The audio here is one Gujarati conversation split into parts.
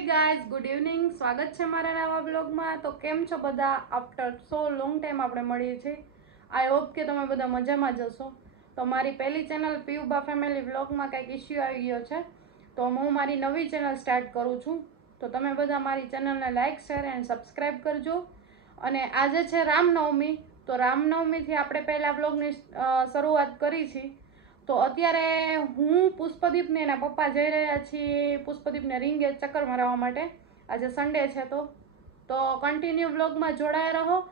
ગાઈઝ ગુડ ઇવનિંગ સ્વાગત છે મારા નવા બ્લોગમાં તો કેમ છો બધા? આફ્ટર સો લોંગ ટાઈમ આપણે મળીએ છીએ. આઈ હોપ કે તમે બધા મજામાં જ હશો. તો મારી પહેલી ચેનલ પીયુબા ફેમિલી બ્લોગમાં કંઈક ઇશ્યુ આવી ગયો છે. તો હું મારી નવી ચેનલ સ્ટાર્ટ કરું છું. તો તમે બધા મારી ચેનલને લાઇક શેર એન્ડ સબસ્ક્રાઈબ કરજો. અને આજે છે રામનવમી. તો રામનવમીથી આપણે પહેલાં બ્લોગની શરૂઆત કરી છે. તો અત્યારે હું પુષ્પદીપને એના પપ્પા જઈ રહ્યા છીએ. પુષ્પદીપને રિંગે ચક્કર મરાવવા માટે. આજે સન્ડે છે તો. તો કન્ટિન્યુ બ્લોગમાં જોડાયા રહો.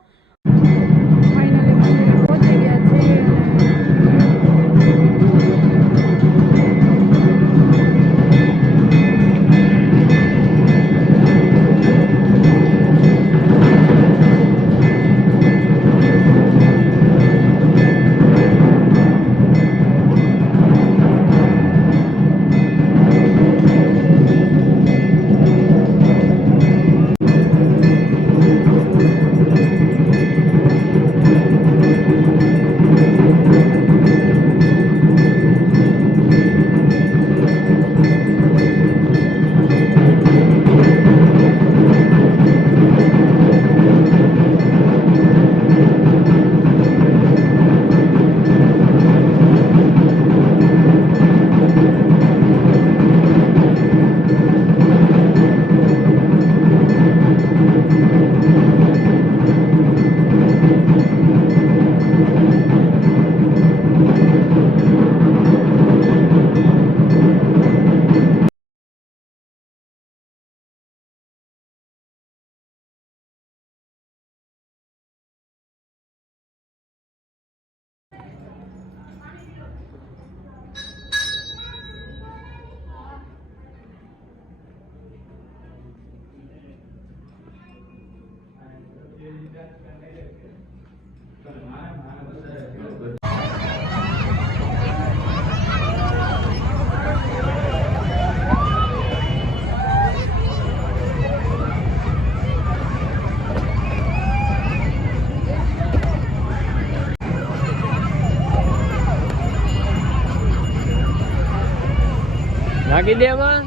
નાખી દે એમાં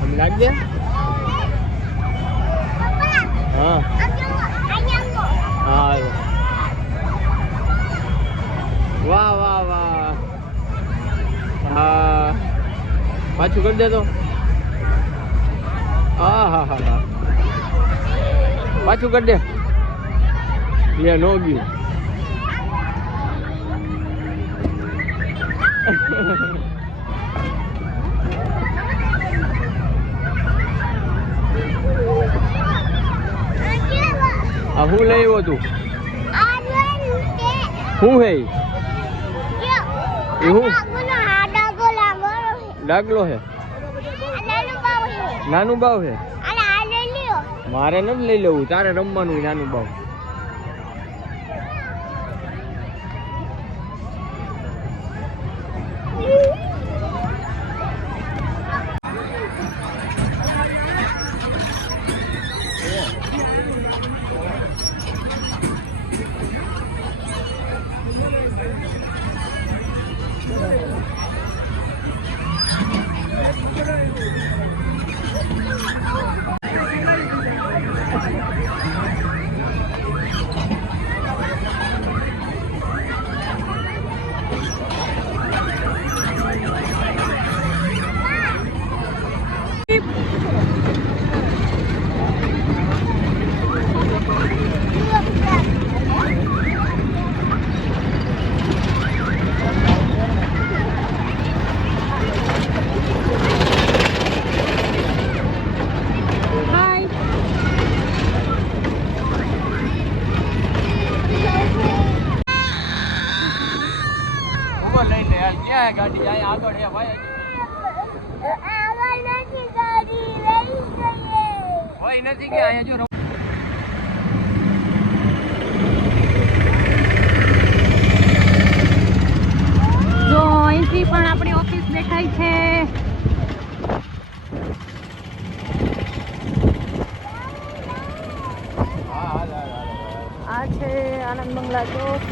આમ દે. હા. હા. વાહ વાહ વાહ. હા. પાછું કરી દે તો. હા હા હા હા. પાછું કરી દે. લે, નો ગયું. આ હું લઈ આવ્યો તું? હે ઈ? એ હું? ડાગલો હે. નાનું બાવ હે? મારે નથી લઈ લેવું, તારે રમવાનું નાનું બાવ. હાય લઈ લે યાર ક્યાં ગાડી? અહીંયા આગળ હે ભાઈ. ભાઈ નથી કે અહીંયા જો રમ- અહીંથી પણ આપણી ઓફિસ દેખાય છે. આ છે આનંદ બંગલા ચોક.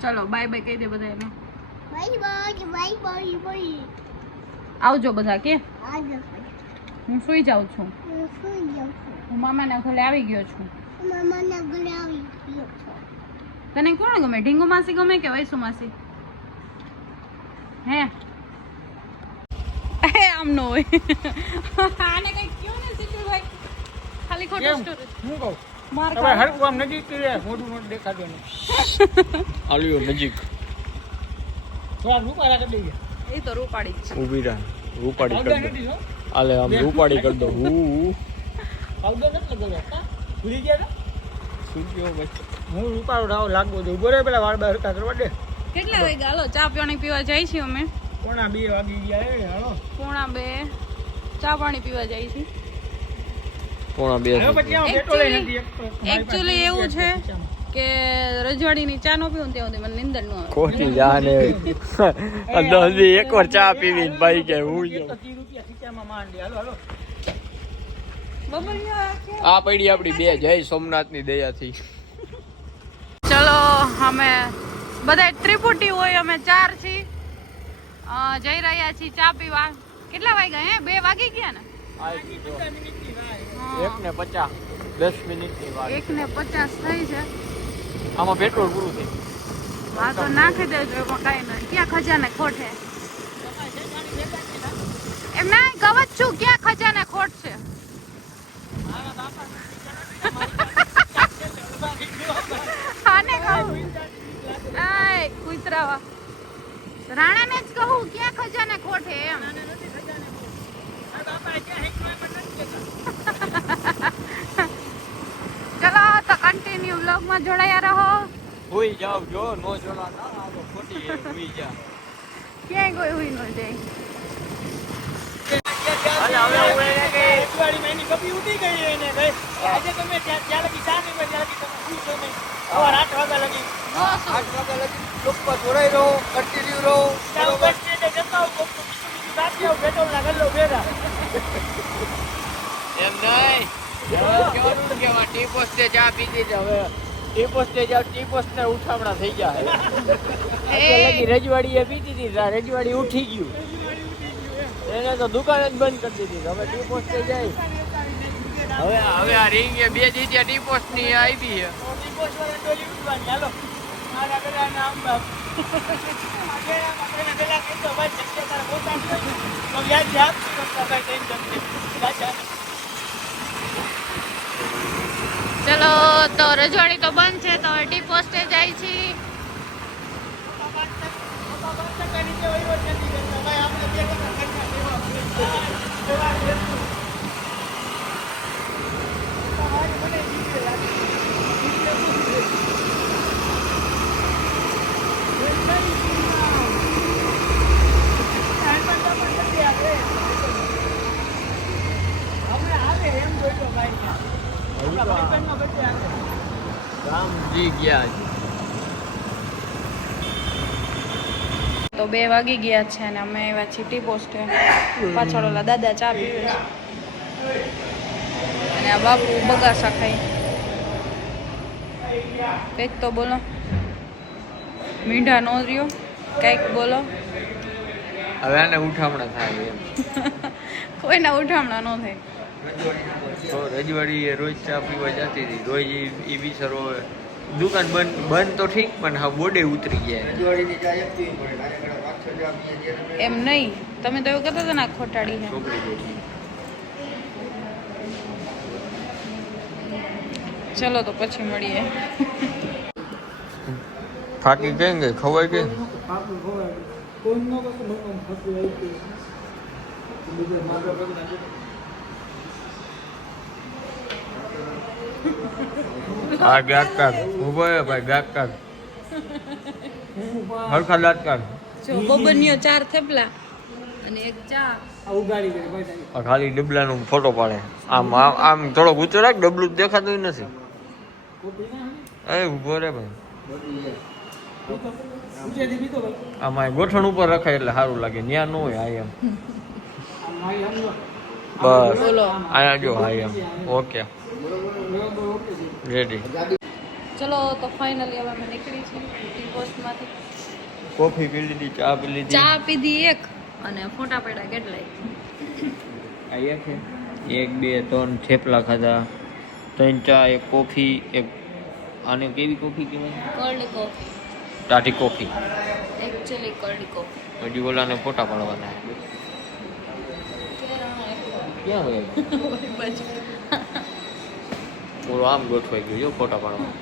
ચાલો બાય બાય કહી દે બધા એને bye bye bye bye bye આવજો બધા કે? હું સુઈ જાઉં છું. હું સુઈ જાઉં છું. હું મામાના ઘરે આવી ગયો છું. મામાના ઘરે આવી ગયો છું. તને કોણ ગમે? ઢીંગુ માસી ગમે કે વૈસુ માસી? હે? આમ નો હોય. આને કઈ કયો ને સિદ્ધુભાઈ? ખાલી ખોટો સ્ટોરી હું કહું? માર હવે ખાવા. હરકું નજીક કરી મોઢું મોઢું દેખાતું નહીં. આલ્યો નજીક. થોડા રૂપારા કરી દઈએ. એ તો રૂપાડી છે. ઊભી રહે. રૂપાડી કરી દો. આલે આમ રૂપાડી કરી દો. હું હું નથી લગાવ્યો. ભૂલી ગયા શું કયો ભાઈ? હું રૂપાળો રાવ લાગવો છું. ઊભો રહે પેલા વાળ બહાર કરવા દે. કેટલા વાગ્યા હાલો ચા પાણી પીવા જાય છીએ અમે. પોણા બે વાગી ગયા એ, હાલો. પોણા બે. ચા પાણી પીવા જાય છે. પોણા બે હવે પછી આમ પેટ્રોલ ય નથી. એક તો મારી actually પાસે એવું છે. કે રજવાડીની ચા નો પીવું ત્યાં સુધી મને નિંદર નો આવે. ખોટી જાને અંદર એક વાર ચા પીવી ભાઈ કે હું આ પડી આપડી બે. જય સોમનાથની દયાથી. ચલો અમે બધા ત્રિપુટી હોય અમે ચાર છીએ. જઈ રહ્યા છીએ ચા પીવા. કેટલા વાગ્યા હે? બે વાગી ગયા ને? એક ને પચાસ દસ મિનિટની વાર એક ને પચાસ થઈ છે. આમાં પેટ્રોલ પૂરું થઈ હા તો નાખી દેજો એમાં કાંઈ નહીં. ક્યાં ખજાને ખોટે? એમ ના કહું છું. ક્યાં ખજાને ખોટ છે આને કહું. કુતરાવા. કહું ક્યાં ખજાને ખોટ છે એમ? ચલો તો કન્ટિન્યુ વ્લોગમાં જોડાયા રહો. હુઈ જાવ જો નો જોડા ના આવો ખોટી એ જા. ક્યાંય કોઈ હોય નો જાય. હવે કપી ઉડી ગઈ એને આજે તમે લગી ચા નહીં ત્યાં લગી તમે સૂઈ જાઓ નહીં. સવાર આઠ વાગ્યા લગી. આઠ વાગ્યા લગી ચોકમાં જોડાઈ રહો કન્ટિન્યુ રહો ત્યાં ઉપર સ્ટેજે જતા આવો, કોક આવો, પેટ્રોલના ગલ્લો ભેગા. એમ નહીં. કેવાનું કેવા ટી પોસ્ટે ચા પીધી છે હવે. ટી પોસ્ટે જાવ ટી પોસ્ટ ને ઉઠામણા થઈ ગયા રજવાડીએ રજવાડી પીધી હતી રજવાડી ઉઠી ગયું. એને તો દુકાન જ બંધ કરી દીધી. હવે ટી પોસ્ટે જાય. હવે હવે આ રિંગ બે જીત્યા ત્યાં ટી પોસ્ટની આવી છે. ઉઠવાની, હાલો. મારા બાપ. આજે આપણે પેલા કીધું, ભાઈ જગ્યા તારે પોતાની નથી. તો વ્યાજે આપશું તો ભાઈ ટેન્શન નથી. રાજા. ચલો તો રજવાડી તો બંધ છે તો ટી પોસ્ટે જાય છે રામજી ગયા છે. તો બે વાગી ગયા છે અને અમે એવા છીએ ટી પોસ્ટે પાછળ ઓલા દાદા ચા પીવે અને આ બાપુ બગાસા ખાઈ કંઈક તો બોલો. મીંઢા નો રહ્યો. કંઈક બોલો. હવે આને ઉઠામણા થાય એમ. કોઈના ઉઠામણા ન થાય. તો રજવાડી રોજ ચા પીવા જતી હતી. રોજ એ બી હવે દુકાન બંધ બંધ તો ઠીક પણ હા બોડે ઉતરી ગયા એમ નહીં. તમે તો એવું કહેતા હતા ને ખોટાડી છે ચલો તો પછી મળીએ. ફાકી કેમ ગઈ? ખવાય આ ગાકર ઊભો હે ભાઈ ગાકર હરખા દાંત જો બબનિયો ચાર થેપલા અને એક ચા. આ ખાલી ડબલાનો ફોટો પાડે. આમ આમ આમ ગુચો ઊંચો રાખ ડબલું જ દેખાતું નથી. એ ઊભો રે ભાઈ. આમાં ગોઠણ ઉપર રખાય એટલે સારું લાગે. ન્યા ન હોય આઈ એમ બસ. બોલો. આયા જો હા એમ ઓકે. રેડી ચલો તો ફાઇનલી હવે અમે નીકળી છીએ ટી પોસ્ટમાંથી કોફી પી લીધી ચા પી લીધી. ચા પીધી એક અને ફોટા પડ્યા કેટલાય આ એક છે? એક બે ત્રણ થેપલા ખાધા. ત્રણ ચા એક કોફી એક આને કેવી કોફી કહેવાય? કોલ્ડ કોફી ટાટી કોફી એકચ્યુઅલી કોલ્ડ કોફી હજી ઓલાને ફોટા પાડવાના. ક્યાં હોય? ઓલો આમ ગોઠવાઈ ગયો ફોટા પાડવા.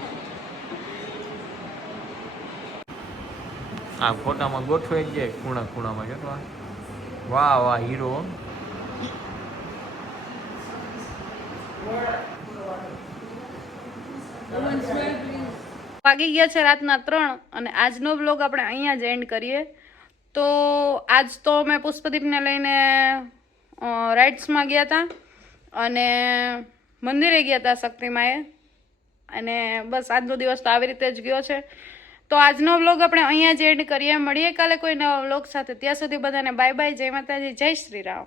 આ ફોટામાં ગોઠવાઈ જાય ખૂણા ખૂણામાં જો વાહ વાહ, હીરો. વાગી ગયા છે રાતના ત્રણ અને આજનો બ્લોગ આપણે અહીંયા જ એન્ડ કરીએ. તો આજ તો અમે પુષ્પદીપને લઈને રાઇડ્સમાં ગયા હતા અને મંદિરે ગયા હતા શક્તિમાએ અને બસ આજનો દિવસ તો આવી રીતે જ ગયો છે. તો આજનો વ્લોગ આપણે અહીંયા જ એન્ડ કરીએ. મળીએ કાલે કોઈ નવા વ્લોગ સાથે. ત્યાં સુધી બધાને બાય બાય જય માતાજી. જય શ્રી રામ.